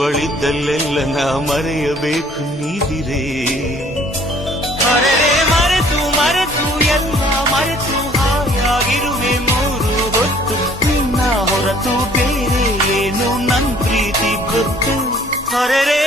ಬಳಿದ್ದಲ್ಲೆಲ್ಲ ನಾ ಮರೆಯಬೇಕು ನೀದಿರೇ. ಅರೆರೆ ಮರೆತು ಮರೆತು ಎಲ್ಲ ಮರೆತು ಹಾಯಾಗಿರುವೆ ಮೂರು ಹೊತ್ತು. ನಿನ್ನ ಹೊರತು ಬೇರೆ ಏನು ನನ್ ಪ್ರೀತಿ ಗೊತ್ತು. ಅರೆರೆ